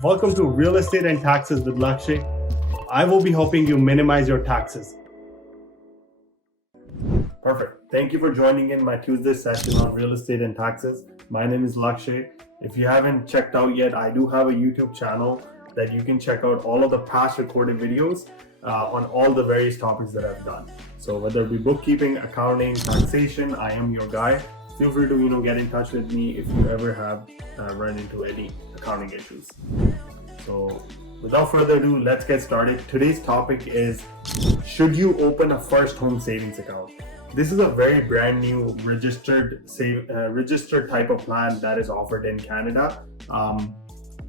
Welcome to Real Estate and Taxes with Lakshay. I will be helping you minimize your taxes. Perfect. Thank you for joining in my Tuesday session on real estate and taxes. My name is Lakshay. If you haven't checked out yet, I do have a YouTube channel that you can check out all of the past recorded videos on all the various topics that I've done. So whether it be bookkeeping, accounting, taxation, I am your guy. Feel free to get in touch with me if you ever have run into any accounting issues. So without further ado, let's get started. Today's topic is, should you open a first home savings account? This is a very brand new registered type of plan that is offered in Canada.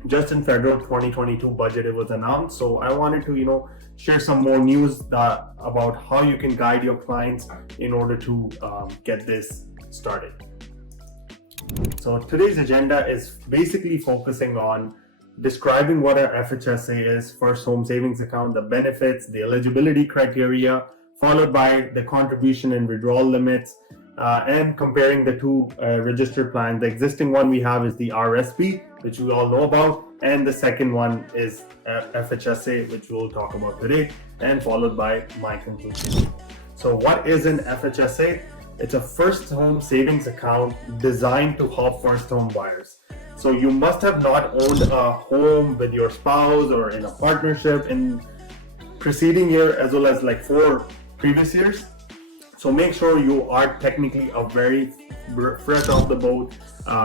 Just in federal 2022 budget it was announced. So I wanted to share some more news about how you can guide your clients in order to get this started. So today's agenda is basically focusing on describing what an FHSA is, first home savings account, the benefits, the eligibility criteria, followed by the contribution and withdrawal limits, and comparing the two registered plans. The existing one we have is the RSP, which we all know about, and the second one is FHSA, which we'll talk about today, and followed by my conclusion. So what is an FHSA? It's a first home savings account designed to help first home buyers. So you must have not owned a home with your spouse or in a partnership in preceding year as well as like 4 previous years. So make sure you are technically a very fresh off the boat,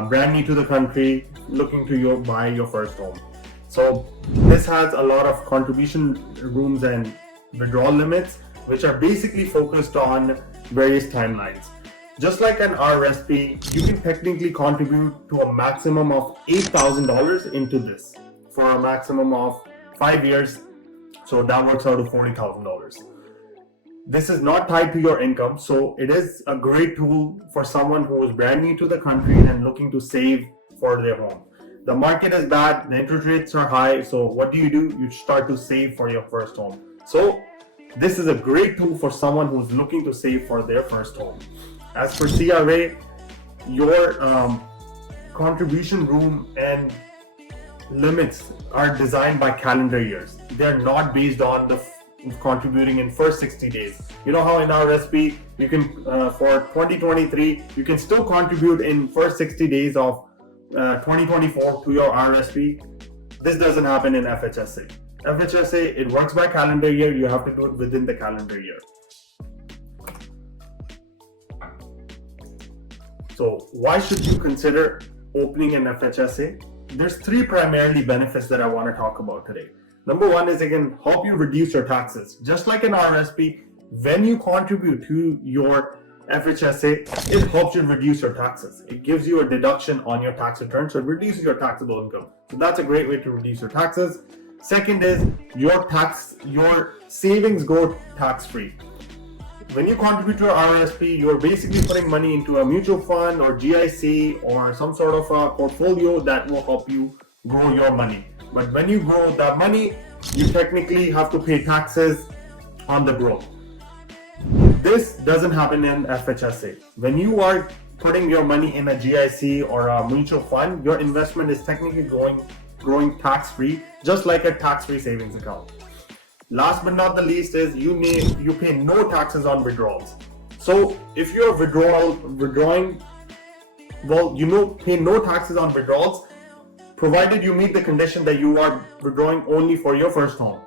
brand new to the country, looking to buy your first home. So this has a lot of contribution rooms and withdrawal limits, which are basically focused on various timelines. Just like an RSP, you can technically contribute to a maximum of $8,000 into this for a maximum of 5 years. So that works out to $40,000. This is not tied to your income, so it is a great tool for someone who is brand new to the country and looking to save for their home. The market is bad, the interest rates are high, so what do? You start to save for your first home. So this is a great tool for someone who's looking to save for their first home. As for CRA, your contribution room and limits are designed by calendar years. They're not based on the contributing in first 60 days. You know how in RSP, you can, for 2023, you can still contribute in first 60 days of 2024 to your RSP. This doesn't happen in FHSA. FHSA, it works by calendar year. You have to do it within the calendar year. So why should you consider opening an FHSA? There's 3 primarily benefits that I want to talk about today. Number 1 is it can help you reduce your taxes. Just like an RSP, when you contribute to your FHSA, it helps you reduce your taxes. It gives you a deduction on your tax return, so it reduces your taxable income. So that's a great way to reduce your taxes. Second is your savings go tax-free. When you contribute to your RSP, you're basically putting money into a mutual fund or GIC or some sort of a portfolio that will help you grow your money. But when you grow that money, you technically have to pay taxes on the growth. This doesn't happen in FHSA. When you are putting your money in a GIC or a mutual fund, your investment is technically growing tax-free, just like a tax-free savings account. Last but not the least is you pay no taxes on withdrawals. So if you're withdrawing, pay no taxes on withdrawals, provided you meet the condition that you are withdrawing only for your first home.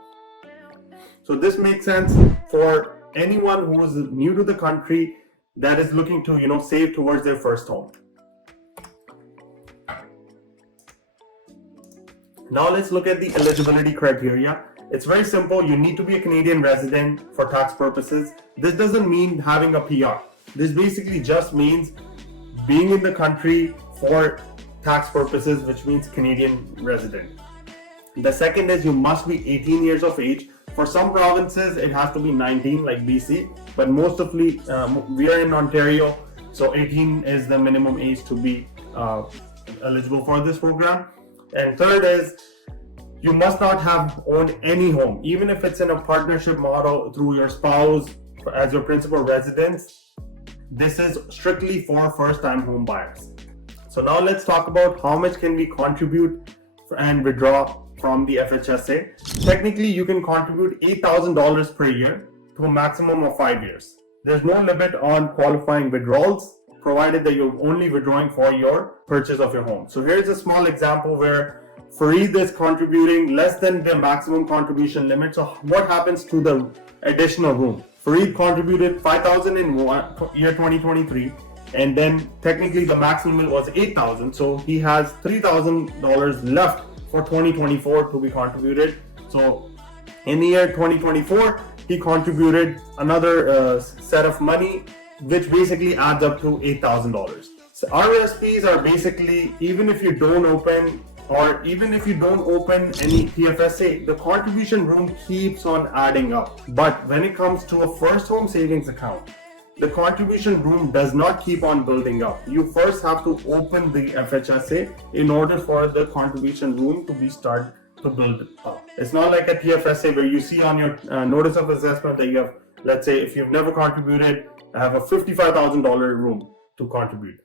So this makes sense for anyone who is new to the country that is looking to save towards their first home. Now let's look at the eligibility criteria. It's very simple. You need to be a Canadian resident for tax purposes. This doesn't mean having a PR. This basically just means being in the country for tax purposes, which means Canadian resident. The second is you must be 18 years of age. For some provinces, it has to be 19, like BC, but we are in Ontario, so 18 is the minimum age to be eligible for this program. And third is you must not have owned any home, even if it's in a partnership model through your spouse as your principal residence. This is strictly for first-time home buyers. So now let's talk about how much can we contribute and withdraw from the FHSA. Technically, you can contribute $8,000 per year to a maximum of 5 years. There's no limit on qualifying withdrawals, provided that you're only withdrawing for your purchase of your home. So here's a small example where Fareed is contributing less than the maximum contribution limit. So what happens to the additional room? Fareed contributed $5,000 in year 2023, and then technically the maximum was $8,000. So he has $3,000 left for 2024 to be contributed. So in the year 2024, he contributed another set of money, which basically adds up to $8,000. So RSPs are basically, even if you don't open any TFSA, the contribution room keeps on adding up. But when it comes to a first home savings account, the contribution room does not keep on building up. You first have to open the FHSA in order for the contribution room to be started to build up. It's not like a TFSA where you see on your notice of assessment that you have, let's say if you've never contributed, have a $55,000 room to contribute.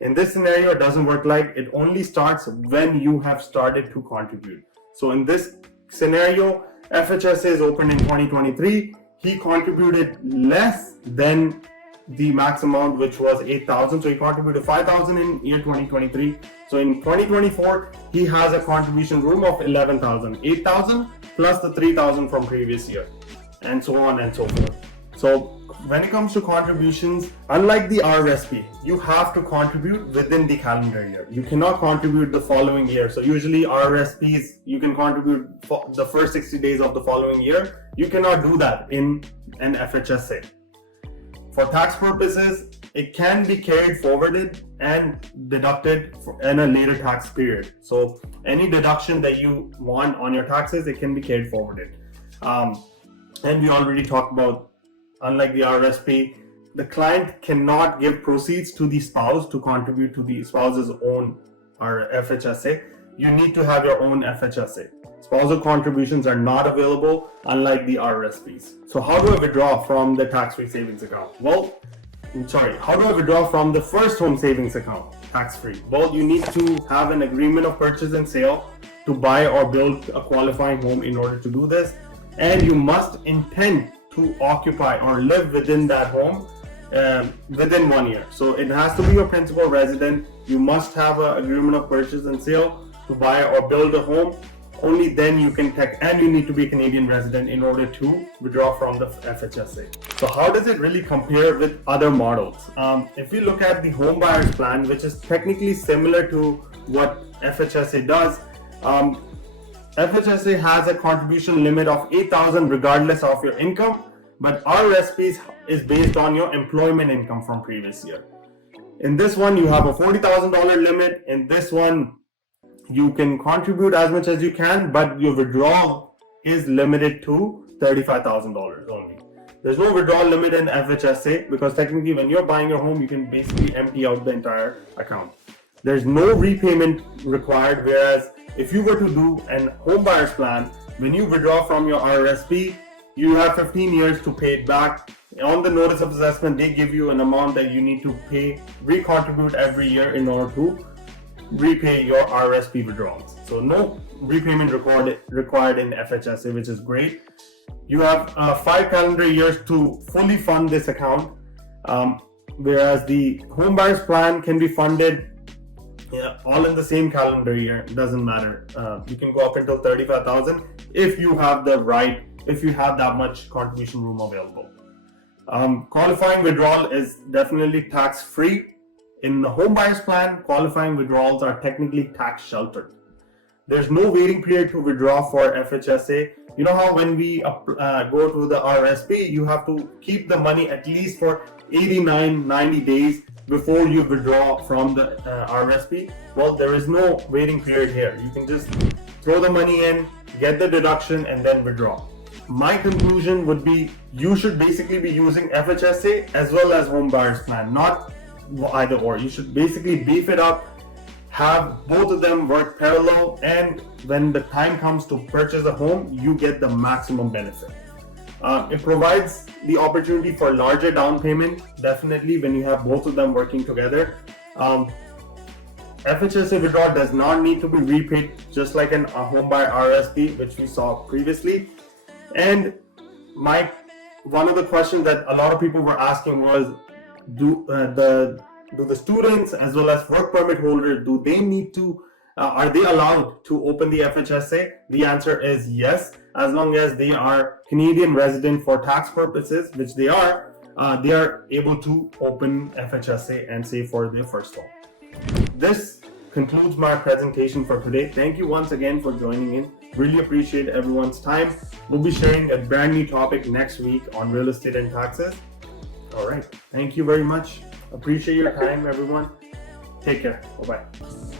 In this scenario, it doesn't work like it only starts when you have started to contribute. So in this scenario, FHSA is opened in 2023. He contributed less than the max amount, which was $8,000. So he contributed $5,000 in year 2023. So in 2024, he has a contribution room of $11,000, $8,000 plus the $3,000 from previous year, and so on and so forth. So when it comes to contributions, unlike the RSP, you have to contribute within the calendar year. You cannot contribute the following year. So usually RSPs, you can contribute for the first 60 days of the following year. You cannot do that in an FHSA. For tax purposes, it can be carried forwarded and deducted in a later tax period. So any deduction that you want on your taxes, it can be carried forwarded. And we already talked about, unlike the RSP, the client cannot give proceeds to the spouse to contribute to the spouse's own FHSA. You need to have your own FHSA. Spousal contributions are not available, unlike the RSPs. So how do I withdraw from the tax-free savings account? How do I withdraw from the first home savings account tax-free? Well, you need to have an agreement of purchase and sale to buy or build a qualifying home in order to do this. And you must intend to occupy or live within that home within 1 year. So it has to be your principal resident. You must have an agreement of purchase and sale to buy or build a home. Only then you can and you need to be a Canadian resident in order to withdraw from the FHSA. So how does it really compare with other models? If we look at the home buyer's plan, which is technically similar to what FHSA does, FHSA has a contribution limit of $8,000 regardless of your income, but RSPs is based on your employment income from previous year. In this one, you have a $40,000 limit. In this one, you can contribute as much as you can, but your withdrawal is limited to $35,000 only. There's no withdrawal limit in FHSA because technically when you're buying your home, you can basically empty out the entire account. There's no repayment required, whereas if you were to do an home buyer's plan, when you withdraw from your RSP, you have 15 years to pay it back. On the notice of assessment, they give you an amount that you need to pay, recontribute every year in order to repay your RSP withdrawals. So no repayment required in FHSA, which is great. You have 5 calendar years to fully fund this account, whereas the home buyer's plan can be funded all in the same calendar year. It doesn't matter. You can go up until $35,000 if you have that much contribution room available. Qualifying withdrawal is definitely tax-free. In the home buyer's plan, qualifying withdrawals are technically tax sheltered. There's no waiting period to withdraw for FHSA. You know how when we go to the RSP, you have to keep the money at least for 90 days before you withdraw from the RSP. Well, there is no waiting period here. You can just throw the money in, get the deduction, and then withdraw. My conclusion would be you should basically be using FHSA as well as home buyer's plan, not either or. You should basically beef it up, have both of them work parallel, and when the time comes to purchase a home, you get the maximum benefit. It provides the opportunity for larger down payment, definitely when you have both of them working together. FHSA withdrawal does not need to be repaid, just like a home buyer RSP, which we saw previously. And one of the questions that a lot of people were asking was, do the students as well as work permit holders, do they need to are they allowed to open the FHSA? The answer is yes, as long as they are Canadian resident for tax purposes, which they are able to open FHSA and save for their first home. This concludes my presentation for today. Thank you once again for joining in. Really appreciate everyone's time. We'll be sharing a brand new topic next week on real estate and taxes. All right. Thank you very much. Appreciate your time, everyone. Take care. Bye-bye.